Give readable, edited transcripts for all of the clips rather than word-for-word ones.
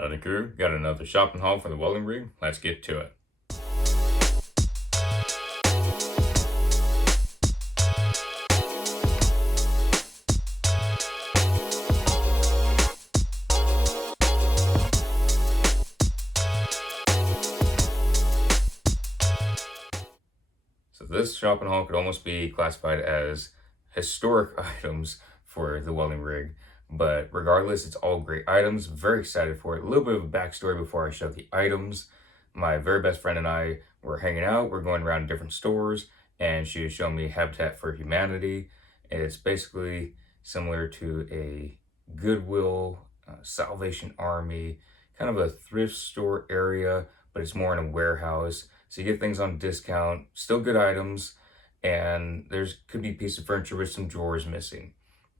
Howdy crew, got another shopping haul for the welding rig. Let's get to it. So this shopping haul could almost be classified as historic items for the welding rig, but regardless, it's all great items. Very excited for it. A little bit of a backstory before I show the items. My very best friend and I were hanging out. We're going around different stores, and she was showing me Habitat for Humanity. It's basically similar to a Goodwill, Salvation Army, kind of a thrift store area, but it's more in a warehouse. So you get things on discount, still good items, and there's could be a piece of furniture with some drawers missing,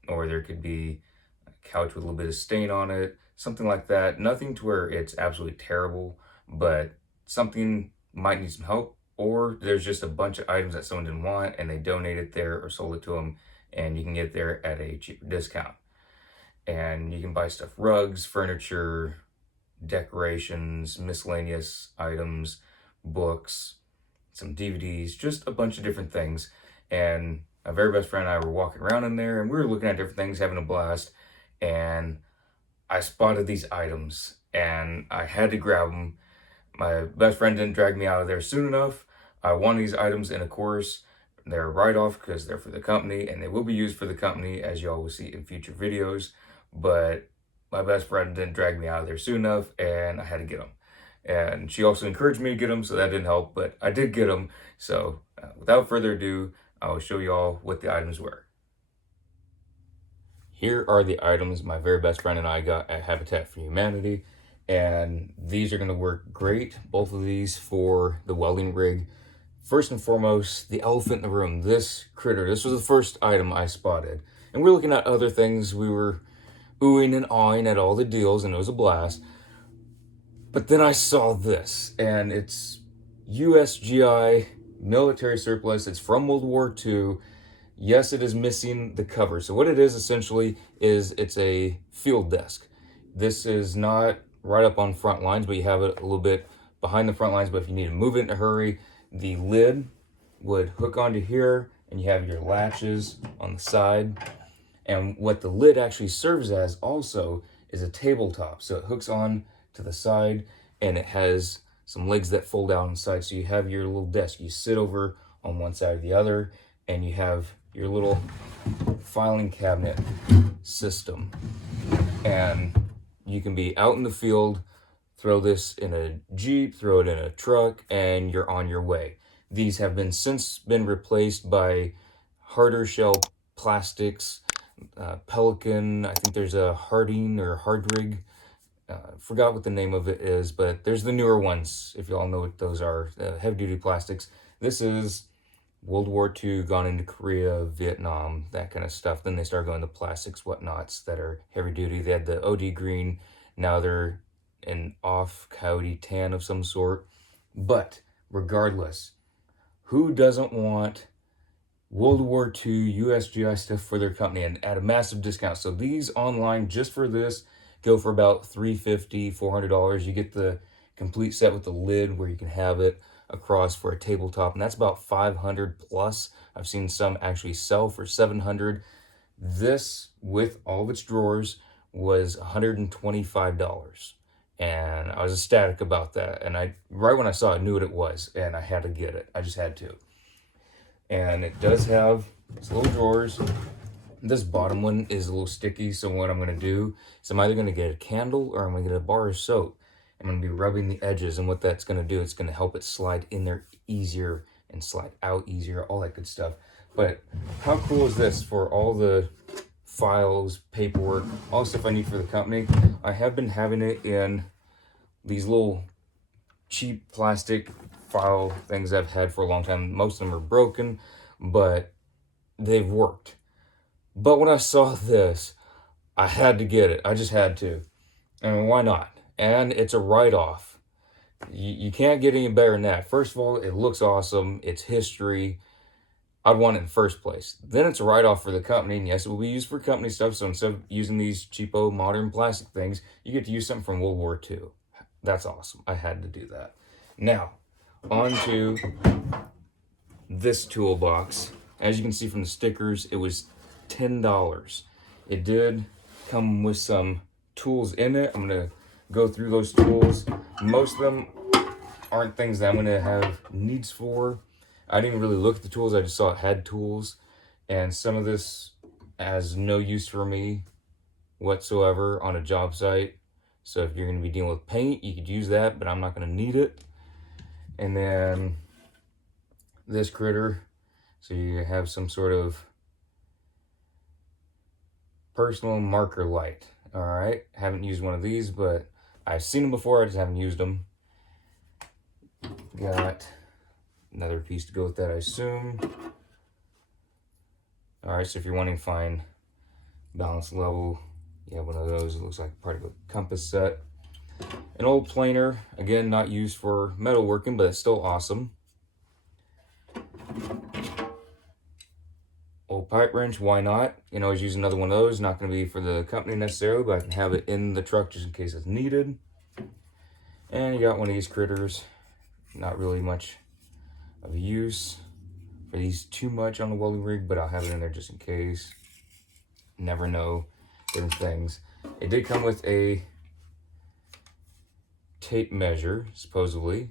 or there could be a couch with a little bit of stain on it, something like that. Nothing to where it's absolutely terrible, but something might need some help, or there's just a bunch of items that someone didn't want and they donated there or sold it to them, and you can get it there at a cheaper discount. And you can buy stuff, rugs, furniture, decorations, miscellaneous items, books, some DVDs, just a bunch of different things. And my very best friend and I were walking around in there, and we were looking at different things, having a blast. And I spotted these items, and I had to grab them. My best friend didn't drag me out of there soon enough. I wanted these items, and of course, they're write-off because they're for the company, and they will be used for the company, as you all will see in future videos. But my best friend didn't drag me out of there soon enough, and I had to get them. And she also encouraged me to get them, so that didn't help, but I did get them. So without further ado, I'll show you all what the items were. Here are the items my very best friend and I got at Habitat for Humanity, and these are going to work great, both of these for the welding rig. First and foremost, the elephant in the room, this critter. This was the first item I spotted. And we're looking at other things. We were oohing and awing at all the deals, and it was a blast. But then I saw this, and it's USGI military surplus. It's from World War II. Yes, it is missing the cover. So what it is essentially is it's a field desk. This is not right up on front lines, but you have it a little bit behind the front lines. But if you need to move it in a hurry, the lid would hook onto here, and you have your latches on the side. And what the lid actually serves as also is a tabletop. So it hooks on to the side, and it has some legs that fold out on the side. So you have your little desk. You sit over on one side or the other, and you have your little filing cabinet system. And you can be out in the field, throw this in a Jeep, throw it in a truck, and you're on your way. These have since been replaced by harder shell plastics, Pelican. I think there's a Harding or Hardrig. Forgot what the name of it is, but there's the newer ones, if you all know what those are, heavy-duty plastics. This is World War II, gone into Korea, Vietnam, that kind of stuff. Then they started going to plastics, whatnots that are heavy-duty. They had the OD green. Now they're an off coyote tan of some sort. But regardless, who doesn't want World War II USGI stuff for their company and at a massive discount? So these online, just for this, go for about $350, $400. You get the complete set with the lid where you can have it across for a tabletop, and that's about $500 plus. I've seen some actually sell for $700. This, with all of its drawers, was $125. And I was ecstatic about that. And I, right when I saw it, knew what it was, and I had to get it. I just had to. And it does have its little drawers. This bottom one is a little sticky, so what I'm going to do is I'm either going to get a candle or I'm going to get a bar of soap. I'm going to be rubbing the edges, and what that's going to do, it's going to help it slide in there easier and slide out easier, all that good stuff. But how cool is this for all the files, paperwork, all the stuff I need for the company? I have been having it in these little cheap plastic file things I've had for a long time. Most of them are broken, but they've worked. But when I saw this, I had to get it. I just had to. And why not? And it's a write-off. You can't get any better than that. First of all, it looks awesome. It's history. I'd want it in the first place. Then it's a write-off for the company, and yes, it will be used for company stuff, so instead of using these cheapo modern plastic things, you get to use something from World War II. That's awesome. I had to do that. Now, on to this toolbox. As you can see from the stickers, it was $10. It did come with some tools in it. I'm going to go through those tools. Most of them aren't things that I'm going to have needs for. I didn't really look at the tools. I just saw it had tools. And some of this has no use for me whatsoever on a job site. So if you're going to be dealing with paint, you could use that, but I'm not going to need it. And then this critter. So you have some sort of personal marker light. All right. Haven't used one of these, but I've seen them before. I just haven't used them. Got another piece to go with that, I assume. All right, so if you're wanting to find balance level, you have one of those. It looks like part of a compass set. An old planer, again, not used for metalworking, but it's still awesome. Old pipe wrench, why not? You know, I was using another one of those. Not going to be for the company necessarily, but I can have it in the truck just in case it's needed. And you got one of these critters. Not really much of use for these too much on the welding rig, but I'll have it in there just in case. Never know, different things. It did come with a tape measure, supposedly,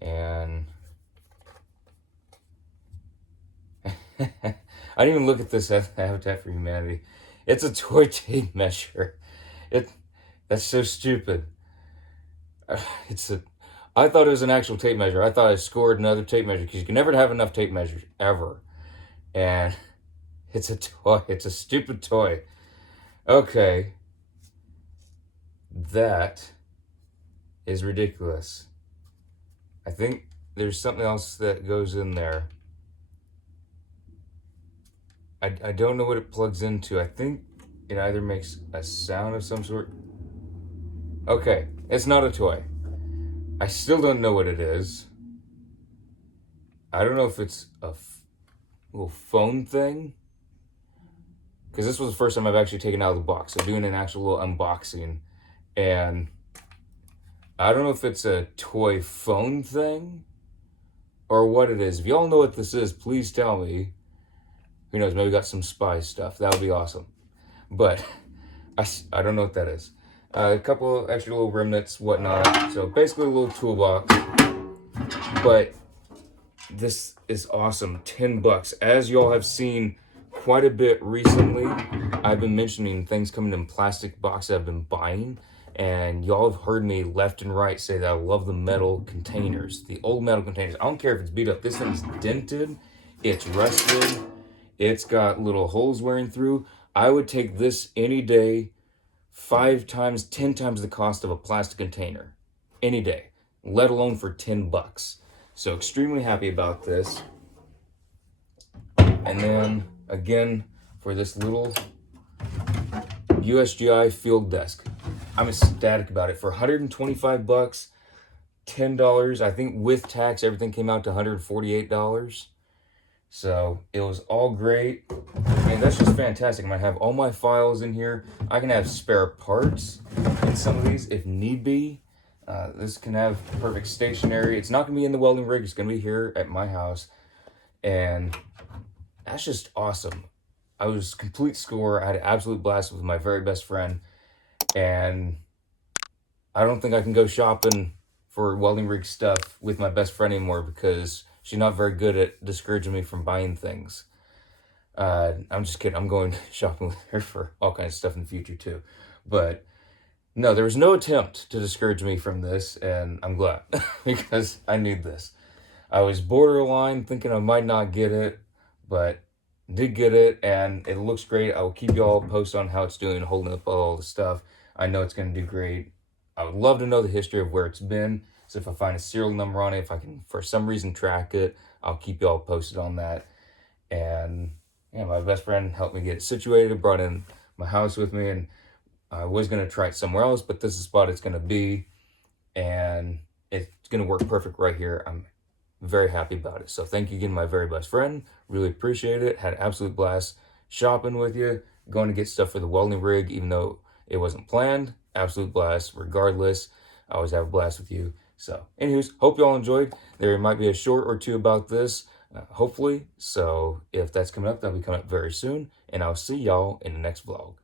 and I didn't even look at this at Habitat for Humanity. It's a toy tape measure. That's so stupid. I thought it was an actual tape measure. I thought I scored another tape measure because you can never have enough tape measures ever. And it's a toy. It's a stupid toy. Okay. That is ridiculous. I think there's something else that goes in there. I don't know what it plugs into. I think it either makes a sound of some sort. Okay, it's not a toy. I still don't know what it is. I don't know if it's a little phone thing. Because this was the first time I've actually taken it out of the box. So doing an actual little unboxing. And I don't know if it's a toy phone thing or what it is. If y'all know what this is, please tell me. Who knows, maybe got some spy stuff. That would be awesome. But I don't know what that is. A couple extra little remnants, whatnot. So basically a little toolbox. But this is awesome. $10. As y'all have seen quite a bit recently, I've been mentioning things coming in plastic boxes I've been buying. And y'all have heard me left and right say that I love the metal containers. The old metal containers. I don't care if it's beat up. This thing's dented. It's rusted. It's got little holes wearing through. I would take this any day, 5 times, 10 times the cost of a plastic container. Any day. Let alone for $10. So extremely happy about this. And then, again, for this little USGI field desk. I'm ecstatic about it. For $125, $10, I think with tax, everything came out to $148. So it was all great. I mean, that's just fantastic. I'm gonna have all my files in here. I can have spare parts in some of these if need be. This can have perfect stationery. It's not gonna be in the welding rig. It's gonna be here at my house. And that's just awesome. I was complete score. I had an absolute blast with my very best friend. And I don't think I can go shopping for welding rig stuff with my best friend anymore because she's not very good at discouraging me from buying things. I'm just kidding. I'm going shopping with her for all kinds of stuff in the future too. But no, there was no attempt to discourage me from this, and I'm glad because I need this. I was borderline thinking I might not get it, but did get it, and it looks great. I will keep you all posted on how it's doing, holding up all the stuff. I know it's going to do great. I would love to know the history of where it's been. So if I find a serial number on it, if I can for some reason track it, I'll keep you all posted on that. And yeah, my best friend helped me get it situated, brought in my house with me, and I was going to try it somewhere else, but this is the spot it's going to be, and it's going to work perfect right here. I'm very happy about it. So thank you again, my very best friend. Really appreciate it. Had an absolute blast shopping with you, going to get stuff for the welding rig, even though it wasn't planned. Absolute blast, regardless. I always have a blast with you. So, anyways, hope you all enjoyed. There might be a short or two about this, hopefully. So, if that's coming up, that'll be coming up very soon. And I'll see y'all in the next vlog.